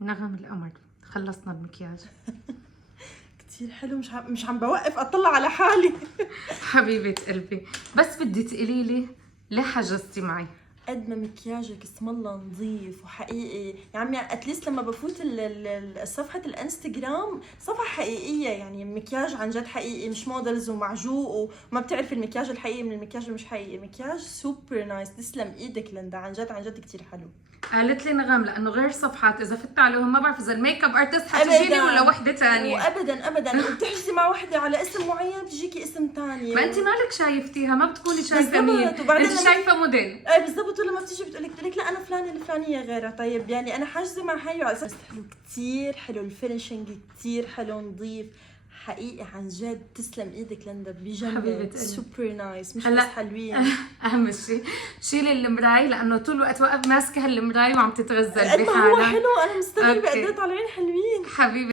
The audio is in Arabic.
نغم القمر، خلصنا المكياج. كتير حلو، مش عم بوقف اطلع على حالي. حبيبة قلبي، بس بدي تقولي لي ليه حجزتي معي؟ قد ما مكياجك اسم الله نظيف وحقيقي يا عمي، اتليست لما بفوت صفحة الانستغرام صفحة حقيقية، يعني مكياج عن جد حقيقي، مش مودلز ومعجوق وما بتعرفي المكياج الحقيقي من المكياج اللي مش حقيقي. مكياج سوبر نايس، تسلم ايدك لندا، عن جد عن جد كتير حلو. قالت لي نغم لانه غير صفحات اذا فت عليهم ما بعرف اذا الميك اب ارتست حتجيني ولا وحده ثانيه. وابدا ابدا وبتحجزي مع وحده على اسم معين بتجيكي اسم ثاني. ما انت مالك شايفتيها، ما بتكوني شايفه مين، انت شايفه موديل. اي بالضبط، ولما بتيجي بتقولك لا انا فلانه الفلانيه غيرها. طيب يعني انا حاجزه مع هي على اساس حلو، كثير حلو الفينيشنج، كثير حلو نظيف حقيقي عن جد. تسلم ايدك لندا بجنب، سوبر نايس، مش بس حلوين. اهم شيء شيلي المراي لانه طول الوقت واقف ماسكه هالمراي وعم تتغزل بحالها. بحالها. هو حلو، انا مستغربه قد ايه طالعين حلوين حبيبي.